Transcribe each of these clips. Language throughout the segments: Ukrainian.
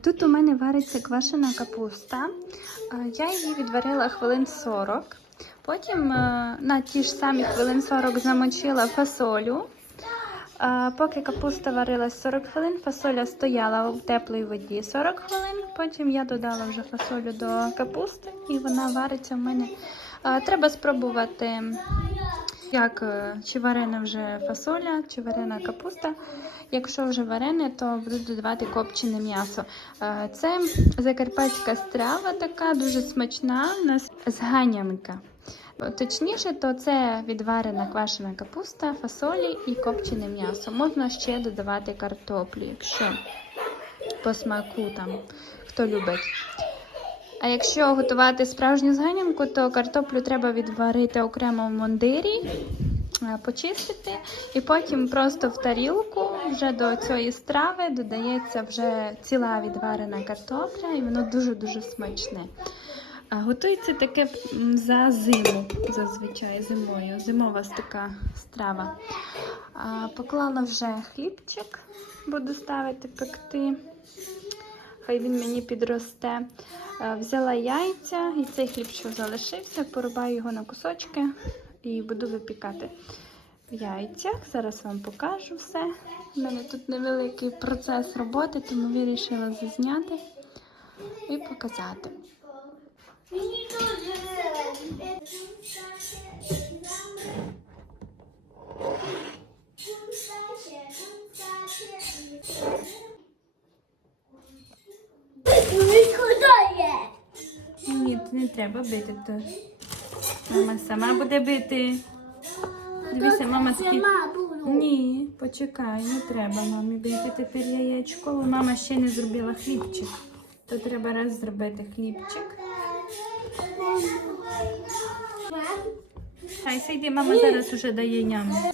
Тут у мене вариться квашена капуста. Я її відварила хвилин 40. Потім е, на ті ж самі хвилин 40 замочила фасолю. Поки капуста варилась 40 хвилин, фасоля стояла в теплій воді 40 хвилин. Потім я додала вже фасолю до капусти і вона вариться в мене. Треба спробувати, як, е, чи варена вже фасоля, чи варена капуста. Якщо вже варене, то буду додавати копчене м'ясо. Е, Це закарпатська страва така, дуже смачна, у нас з ганямка. Точніше, то це відварена квашена капуста, фасолі і копчене м'ясо. Можна ще додавати картоплю, якщо по смаку там хто любить. А якщо готувати справжню зганянку, то картоплю треба відварити окремо в мондирі, е, почистити, і потім просто в тарілку вже до цієї страви додається вже ціла відварена картопля, і воно дуже-дуже смачне. А Готується таке за зиму, зазвичай зимою. Зимова така страва. А, Поклала вже хлібчик, буду ставити пекти. Хай він мені підросте. Е, Взяла яйця і цей хліб, що залишився, порубаю його на кусочки і буду випікати в яйцях. Зараз вам покажу все. У мене тут невеликий процес роботи, тому вирішила зазняти і показати. Мені дуже. Не треба бити то. Мама сама буде бити. Дивися, мама скільки. Ні, почекай, не треба мамі бити тепер яєчко. Мама ще не зробила хлібчик. То треба раз зробити хлібчик. Хай сиди, мама зараз уже дає няму.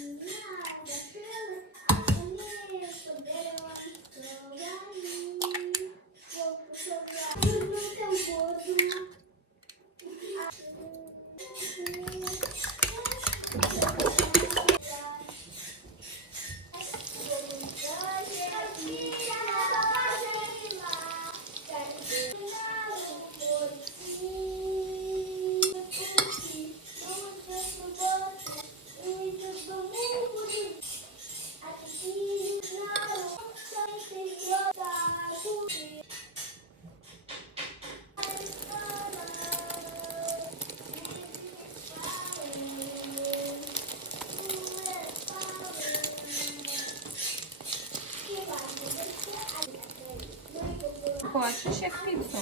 Хочеш як піцу?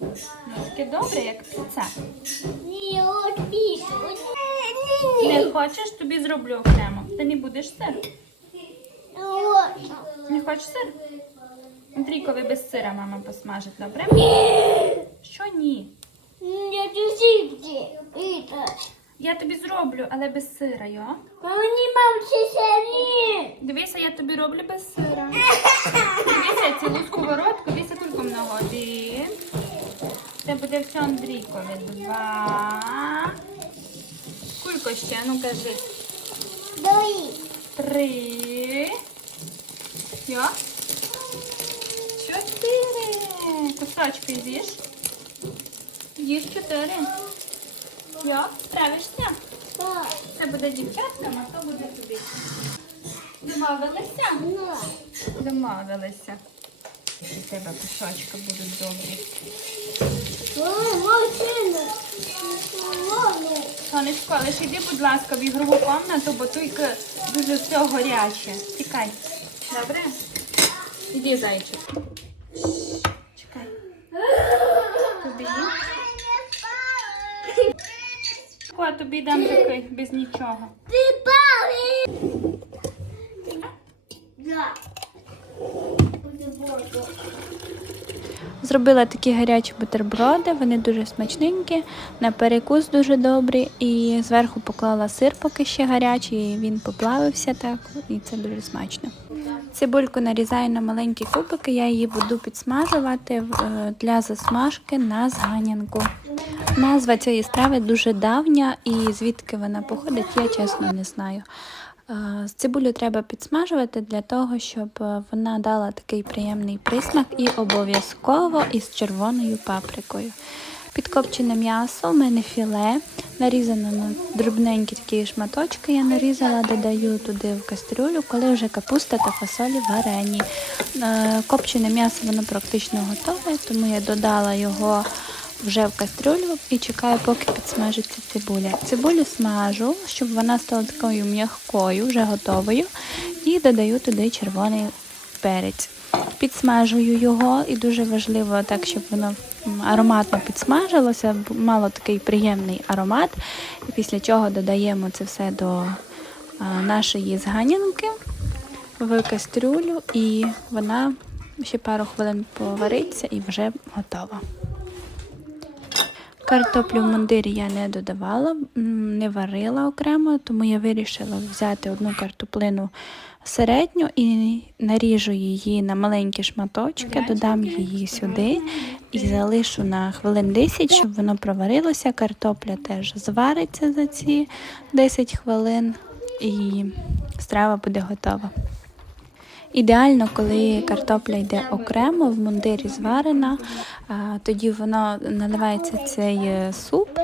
Ну, таке добре, як піца. Ні, от пішу. Не хочеш, тобі зроблю окремо. Ти не будеш сир? Не хочеш сир? Андрійкові без сира мама посмажить, добре? Що ні? Я. Я тобі зроблю, але без сира, йо? Мені мам ні. Дивися, я тобі роблю без сира. Дивися, цілу сковородку, дивися. Один. Це буде все Андрійкові. Два. Кулько ще, ну кажи. Три. Йо. Чотири. Кусочки з'їж. Їж чотири. Йо, справишся? Так. Це буде дівчаткам, а то буде тобі. Домовилися? Ну. У тебе кусочки будуть добрі. Ладно. Сонечко, лише йди, будь ласка, в ігрову кімнату, бо тут дуже все гаряче. Тікай. Добре? Іди, зайчик. Чекай. Тобі дам такий, без нічого. Ти Зробила такі гарячі бутерброди, вони дуже смачненькі, на перекус дуже добрі. І зверху поклала сир, поки ще гарячий, і він поплавився так, і це дуже смачно. Цибульку нарізаю на маленькі кубики, я її буду підсмажувати е, для засмажки на зганянку. Назва цієї страви дуже давня, і звідки вона походить, я чесно не знаю. Е, Цибулю треба підсмажувати для того, щоб е, вона дала такий приємний присмак і обов'язково із червоною паприкою. Підкопчене м'ясо, у мене філе, нарізано на дрібненькі такі шматочки. Я нарізала, додаю туди в кастрюлю, коли вже капуста та фасолі варені. Е, Копчене м'ясо воно практично готове, тому я додала його вже в кастрюлю і чекаю, поки підсмажиться цибуля. Цибулю смажу, щоб вона стала такою м'якою, вже готовою. І додаю туди червоний перець. Підсмажую його, і дуже важливо так, щоб воно ароматно підсмажилося, мало такий приємний аромат. Після чого додаємо це все до нашої зганянки в кастрюлю, і вона ще пару хвилин повариться і вже готова. Картоплю в мундирі я не додавала, не варила окремо, тому я вирішила взяти одну картоплину середню і наріжу її на маленькі шматочки, додам її сюди і залишу на хвилин 10, щоб воно проварилося. Картопля теж звариться за ці 10 хвилин і страва буде готова. Ідеально, коли картопля йде окремо в мундирі зварена, тоді воно наливається цей е, суп,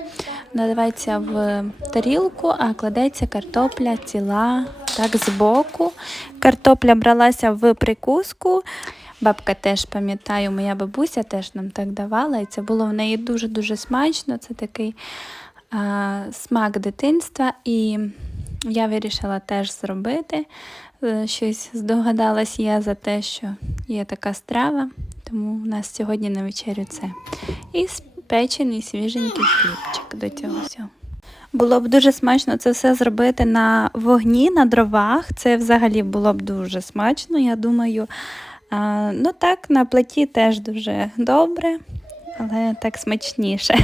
наливається в тарілку, а кладеться картопля ціла так збоку. Картопля бралася в прикуску. Бабка теж пам'ятаю, моя бабуся теж нам так давала, і це було в неї дуже-дуже смачно. Це такий а, смак дитинства. І я вирішила теж зробити. Е, Щось здогадалась я за те, що є така страва, тому у нас сьогодні на вечерю це. І спечений свіженький хлібчик до цього всього. Було б дуже смачно це все зробити на вогні, на дровах. Це взагалі було б дуже смачно, я думаю. А, ну так, на плиті теж дуже добре, але так смачніше.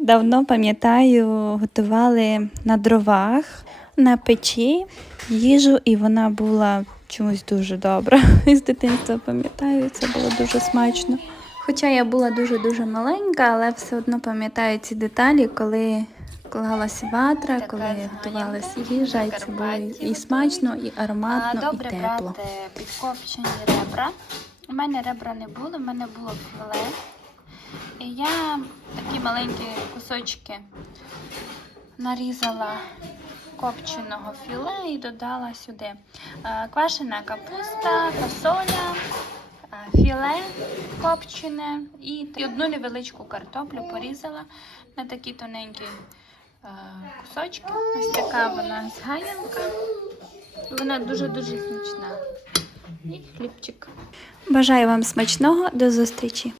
Давно пам'ятаю, готували на дровах, на печі їжу, і вона була чомусь дуже добра. Із дитинства пам'ятаю, це було дуже смачно. Хоча я була дуже-дуже маленька, але все одно пам'ятаю ці деталі, коли клалась ватра, коли готувалась їжа, і це було і смачно, і ароматно, і Добре тепло. брати підкопчені ребра. У мене ребра не було, у мене було філе. І я такі маленькі кусочки нарізала копченого філе і додала сюди Е, квашена капуста, фасоля, е, філе копчене і одну невеличку картоплю порізала на такі тоненькі е, кусочки. Ось така вона згаянка. Вона дуже-дуже смачна. І хлібчик. Бажаю вам смачного, до зустрічі!